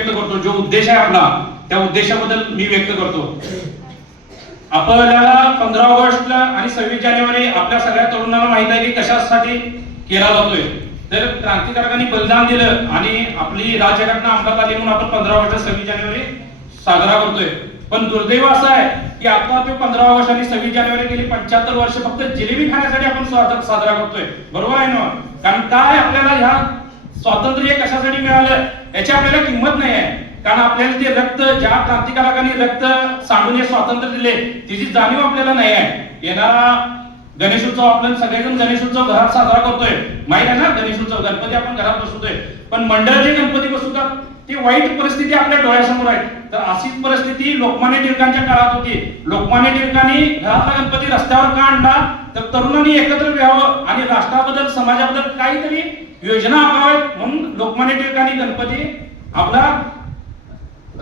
व्यक्त करतो. जो उद्देश आहे आपला त्या उद्देशाबद्दल मी व्यक्त करतो. आपल्याला पंधरा ऑगस्टला आणि सव्वीस जानेवारी आपल्या सगळ्या तरुणांना माहीत आहे की कशासाठी केला जातोय. तर क्रांतिकारकांनी बलिदान दिलं आणि आपली राज्यघटना अंमलात आली म्हणून आपण पंधरा ऑगस्ट सव्वीस जानेवारी साजरा करतोय. पण दुर्दैव असं आहे की आता ते पंधरा ऑगस्ट आणि सव्वीस जानेवारी गेली पंच्याहत्तर वर्ष फक्त जिलेबी खाण्यासाठी आपण स्वातंत्र्य साजरा करतोय. बरोबर आहे ना? कारण काय आपल्याला ह्या स्वातंत्र्य कशासाठी मिळालं? याची आपल्याला किंमत नाही आहे. कारण आपल्याला ते रक्त ज्या क्रांतिकारकांनी रक्त सांडून हे स्वातंत्र्य दिले तिची जाणीव आपल्याला नाही आहे. येणारा गणेशोत्सव आपण सगळेजण गणेशोत्सव घरात साजरा करतोय. माहीत आहे ना गणेशोत्सव गणपती आपण घरात बसवतोय. पण मंडळ जे गणपती बसवतात ती वाईट परिस्थिती आपल्या डोळ्यासमोर आहे. तर अशीच परिस्थिती लोकमान्य टिळकांच्या काळात होती. लोकमान्य टिळकांनी घरातला गणपती रस्त्यावर का आणला? तर तरुणांनी एकत्र व्हावं आणि राष्ट्राबद्दल समाजाबद्दल काहीतरी योजना आखाव्यात म्हणून लोकमान्य टिळकांनी गणपती आपला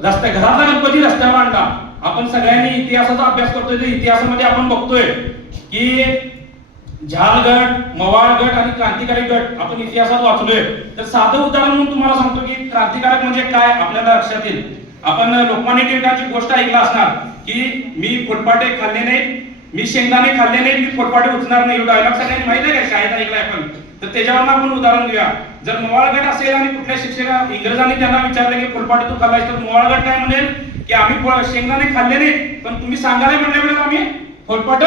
रस्त्या घरातला गणपती रस्त्यावर आणला आपण सगळ्यांनी इतिहासाचा अभ्यास करतोय तर इतिहासामध्ये आपण बघतोय की झालगड गट मवाळ गट आणि क्रांतिकारी गट आपण इतिहासात वाचलोय. तर साधं उदाहरण म्हणून तुम्हाला सांगतो की क्रांतिकारक म्हणजे काय आपल्याला लक्षात येईल. आपण लोकमान्य टिळकांची गोष्ट ऐकला असणार की मी फुटपाटे खाल्ले नाही मी शेंगदाणे खाल्ले नाही मी फुटपाटे उचणार नाही. डायलॉग सगळ्यांनी माहिती आहे का? शाळेत ऐकलाय आपण. तर त्याच्यावर आपण उदाहरण घेऊया. जर मोवाळगड असेल आणि कुठल्या शिक्षका इंग्रजांनी त्यांना विचारलं की फुलपाटी तू खाल्लायस तर मोवाळगड काय म्हणेल? की आम्ही शेंगदाणे खाल्ले नाही पण तुम्ही सांगायला म्हणल्या वेळेला आम्ही फुलपाट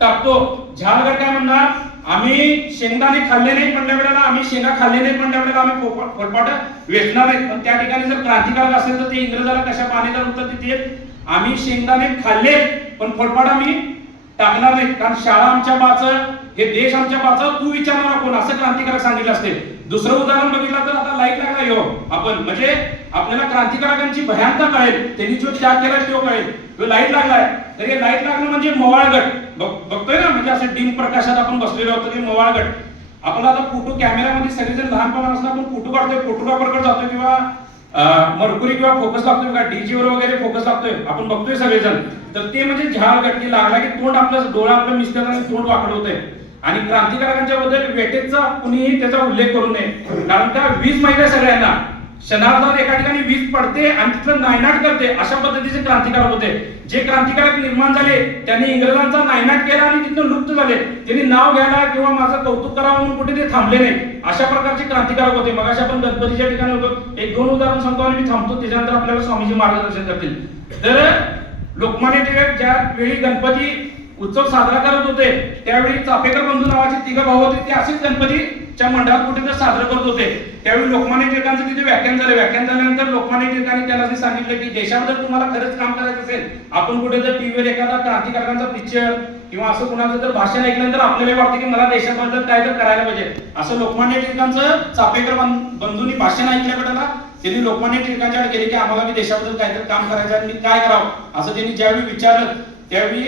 टाकतो. झाड गट काय म्हणणार? आम्ही शेंगदाणे खाल्ले नाही म्हणल्या वेळेला आम्ही शेंगा खाल्ले नाही म्हणल्या वेळेला आम्ही फुलपाट वेचणार नाही पण त्या ठिकाणी जर क्रांतिकारक असेल तर ते इंग्रजाला कशा पाण्याचं उत्तर देते आम्ही शेंगदाणे खाल्ले पण फुलपाट आम्ही टाकणार नाही कारण शाळा आमच्या बाच हे देश आमच्या पाचा तू विचारणार कोण? असं क्रांतिकारक सांगितलं असते. दुसरं उदाहरण बघितलं तर आता लाइट लागला हो आपण म्हणजे आपल्याला क्रांतिकारकांची भयांता कळेल. त्यांनी जो त्याग केला तो कळेल. तो लाइट लागलाय. तर हे लाइट लागणं म्हणजे मोवाळगट बघतोय ना म्हणजे असं डिम प्रकाशात आपण बसलेलो होतो ते मोवाळगट आपण आता फोटो कॅमेरामध्ये सगळेजण लहानपणापासून आपण फोटो काढतोय फोटोग्राफरकडे जातोय किंवा मरकुरी किंवा फोकस लागतोय का डीजीवर वगैरे फोकस लागतोय. आपण बघतोय सगळेजण. तर ते म्हणजे झाड गटकी लागला की तोंड आपलं डोळा आपलं मिस्टर आणि तोंड वाकड होतंय. आणि क्रांतिकारकांच्या बद्दल वेटेजचा कुणीही त्याचा उल्लेख करू नये. कारण त्या वीज माहिती आहे सगळ्यांना. क्षणार्धात एका ठिकाणी वीज पडते आणि तिथलं नायनाट करते अशा पद्धतीचे क्रांतिकारक होते. जे क्रांतिकारक निर्माण झाले त्यांनी इंग्रजांचा नायनाट केला आणि तिथून लुप्त झाले. त्यांनी नाव घ्यायला किंवा माझं कौतुक करावं म्हणून कुठे ते थांबले नाही. अशा प्रकारचे क्रांतिकारक होते. मग अशा आपण गणपतीच्या ठिकाणी होतो. एक दोन उदाहरण सांगतो आणि मी थांबतो. त्याच्यानंतर आपल्याला स्वामीजी मार्गदर्शन करतील. तर लोकमान्य टिळक ज्या वेळी गणपती उत्सव साजरा करत होते. त्यावेळी चापेकर बंधू नावाचे तिघ भाऊ होते. ते असेच गणपतीच्या मंडळात कुठे तर साजरा करत होते. त्यावेळी लोकमान्य टिळकांचं तिथे व्याख्यान झालं. व्याख्यान झाल्यानंतर लोकमान्य टिळकांनी त्याला सांगितलं की देशाबद्दल तुम्हाला खरंच काम करायचं असेल आपण कुठे जर टीव्हीवर एखादा क्रांतिकारकांचा पिक्चर किंवा असं कुणाचं जर भाषण ऐकल्यानंतर आपल्याला वाटतं की मला देशाबद्दल काय तर करायला पाहिजे. असं लोकमान्य टिळकांचं चापेकर बंधूंनी भाषण ऐकल्याकडे त्यांनी लोकमान्य टिळकांच्याकडे गेले की आम्हाला मी देशाबद्दल काहीतरी काम करायचं आहे आणि मी काय करावं? असं त्यांनी ज्यावेळी विचारलं त्यावेळी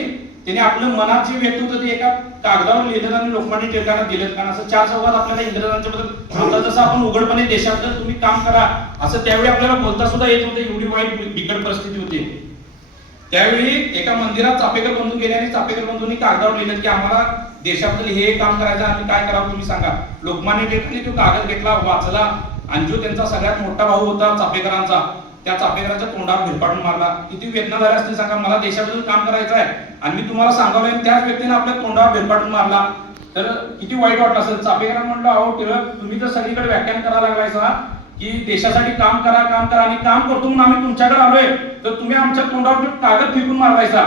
त्यांनी आपलं मनात जे व्यक्त होतं ते एका कागदावर लिहिलं आणि लोकमान्य टिळकांना दिलं कारण असं चार चौघात आपल्याला इंग्रजांच्या बद्दल आता जसं आपण उघडपणे देशाबद्दल तुम्ही काम करा असं त्यावेळी आपल्याला बोलता सुद्धा येत होतं. एवढी वाईट बिकट परिस्थिती होती. त्यावेळी एका मंदिरात चापेकर बंधू गेले आणि चापेकर बंधूंनी कागदावर लिहिलं की आम्हाला देशाबद्दल हे काम करायचं आम्ही काय करावं तुम्ही सांगा. लोकमान्य टिळकांनी तो कागद घेतला वाचला. आणि जो त्यांचा सगळ्यात मोठा भाऊ होता चापेकरांचा. त्या चापेकरांच्या तोंडावर भिरपाडून मारला. किती वेदना झाल्या असतील सांगा मला देशाबद्दल काम करायचं आहे. आणि मी तुम्हाला सांगावलं त्याच व्यक्तीने आपल्या तोंडावर भिरपाडून मारला. तर किती वाईट वाटलं असेल. चापेकरांना म्हणलं अहो टिळक तुम्ही तर सगळीकडे व्याख्यान करायला लागलायसा की देशासाठी काम करा काम करा आणि काम करतो म्हणून आम्ही तुमच्याकडे आलोय. तर तुम्ही आमच्या तोंडावर कागद फेकून मारवायचा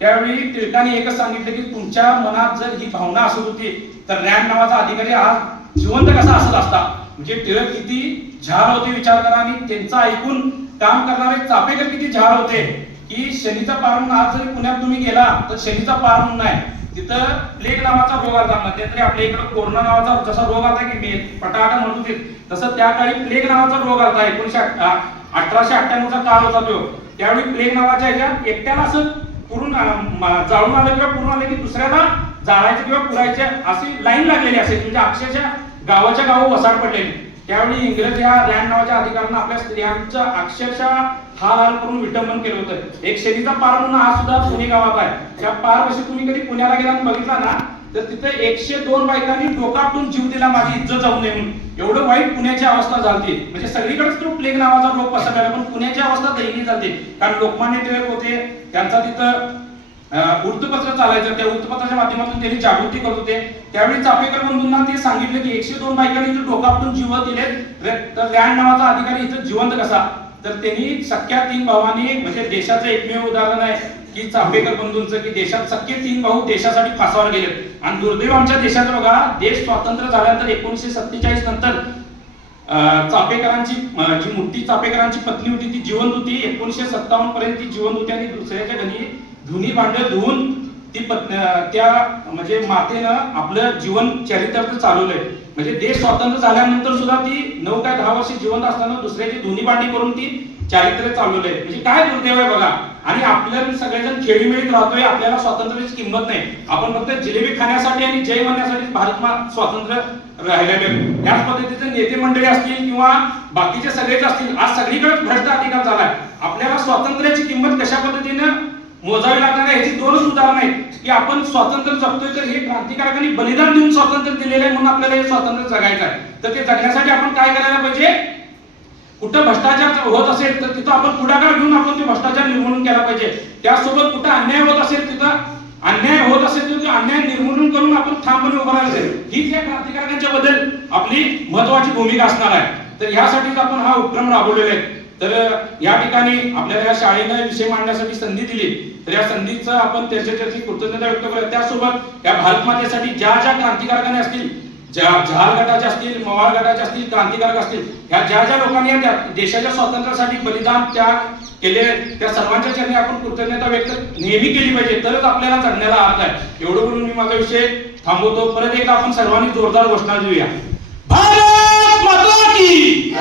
त्यावेळी टिळकाने एकच सांगितलं की तुमच्या मनात जर ही भावना असत होती तर रॅन नावाचा अधिकारी आज जिवंत कसा असत असता? म्हणजे टिळक किती झाड होते विचार करा आणि त्यांचा ऐकून काम करणारे चापेकर किती झाड होते? की शनीचा पारून आज जरी पुण्यात तुम्ही गेला तर शनीचा पार म्हणून आहे तिथं प्लेग नावाचा रोग आला. मध्यंतरी आपल्या इकडे कोरोना नावाचा जसा रोग आला की पटाटा म्हणत होते तसं त्या काळी प्लेग नावाचा रोग आला एकोणीशे अठराशे अठ्ठ्याण्णवचा काळ होता तो. त्यावेळी प्लेग नावाच्या ह्याच्यात एकट्याला असं पुरून जाळून आलं किंवा पुरून आलं की दुसऱ्याला जाळायचं किंवा पुरायचे अशी लाईन लागलेली असेल म्हणजे अक्षरशः गावाच्या गाव वसाड पडलेली. त्यावेळी इंग्रज या लँड नावाच्या अधिकाऱ्यांना आपल्या स्त्रियांचं अक्षरशः हाल हाल करून विटंबन केलं होतं. एक शेतीचा पार म्हणून हा सुद्धा पुणे गावात आहे. त्या पार तुम्ही कधी पुण्याला गेला बघितला ना तर तिथे एकशे दोन बायकांनी डोकापटून जीव दिला माझी इज्जत जाऊ नये म्हणून. एवढं वाईट पुण्याची अवस्था झाली म्हणजे सगळीकडेच तो प्लेग नावाचा रोग पसरला पण पुण्याची अवस्था दैनी जाते कारण लोकमान्य टिळक होते त्यांचा तिथं वृत्तपत्र चालायचं त्या वृत्तपत्राच्या माध्यमातून त्यांनी जागृती करत होते. त्यावेळी चापेकर बंधूंना ते सांगितलं की एकशे दोन बायकांनी इथं डोकापटून जीव दिले तर रॅन नावाचा अधिकारी इथं जिवंत कसा? तर त्यांनी सख्या तीन भावांनी म्हणजे देशाचं एकमेव उदाहरण आहे की चापेकर बंधूंचं की देशात सख्खे तीन भाऊ देशासाठी फासावर गेले आणि दुर्दैव आमच्या देशात बघा देश स्वातंत्र्य झाल्यानंतर एकोणीसशे सत्तेचाळीस नंतर अं, चापेकरांची जी मोठी चापेकरांची पत्नी होती ती जिवंत होती. एकोणीसशे सत्तावन्न पर्यंत ती जिवंत होती आणि दुसऱ्याच्या घरी धुनी भांड धुवून ती त्या म्हणजे मातेनं आपलं जीवन चरित्र चालवलंय. म्हणजे देश स्वातंत्र्य झाल्यानंतर सुद्धा ती नऊ काय दहा वर्ष जिवंत असताना दुसऱ्याची धुनी भांडी करून ती चारित्र्य चालवलंय. म्हणजे काय दुर्दैव आहे बघा. आणि आपल्याला सगळेजण खेळीमेळीत राहतोय आपल्याला स्वातंत्र्याची किंमत नाही. आपण फक्त जिलेबी खाण्यासाठी आणि जय म्हणण्यासाठी भारत मा- स्वातंत्र्य राहिलेले त्याच याच पद्धतीचे नेते मंडळी असतील किंवा बाकीचे सगळेच असतील आज सगळीकडे भ्रष्ट अधिकार झालाय. आपल्याला स्वातंत्र्याची किंमत कशा पद्धतीनं मोजावी लागणार आहे ह्याची दोनच उदाहरणं आहेत. की आपण स्वातंत्र्य जगतोय तर हे क्रांतिकारकांनी बलिदान देऊन स्वातंत्र्य दिलेलं आहे म्हणून आपल्याला हे स्वातंत्र्य जगायचं आहे. तर ते जगण्यासाठी आपण काय करायला पाहिजे? कुठं भ्रष्टाचार होत असेल तर तिथं आपण पुढाकार घेऊन आपण ते भ्रष्टाचार निर्मूलन केला पाहिजे. त्यासोबत कुठं अन्याय होत असेल तिथं अन्याय होत असेल तर अन्याय निर्मूलन करून आपण ठामपणे उभं राहायला हीच या क्रांतिकारकांच्या बद्दल आपली महत्वाची भूमिका असणार आहे. तर ह्यासाठीच आपण हा उपक्रम राबवलेला आहे. तर या ठिकाणी आपल्याला या शाळेनं विषय मांडण्यासाठी संधी दिली. तर या संधीचं आपण त्याच्यासाठी कृतज्ञता व्यक्त करूया. त्यासोबत या भारत मातेसाठी ज्या ज्या क्रांतिकारकांनी असतील ज्या जहाल गटाच्या असतील मवाळ गटाचे असतील क्रांतिकारक असतील ह्या ज्या ज्या लोकांनी या देशाच्या स्वातंत्र्यासाठी बलिदान त्याग केले त्या सर्वांच्या चरणी आपण कृतज्ञता व्यक्त नेहमी केली पाहिजे. तरच आपल्याला चढण्याला अर्थ आहे. एवढं बोलून मी माझा विषय थांबवतो. परत एकदा आपण सर्वांनी जोरदार घोषणा देऊया. भारत माता की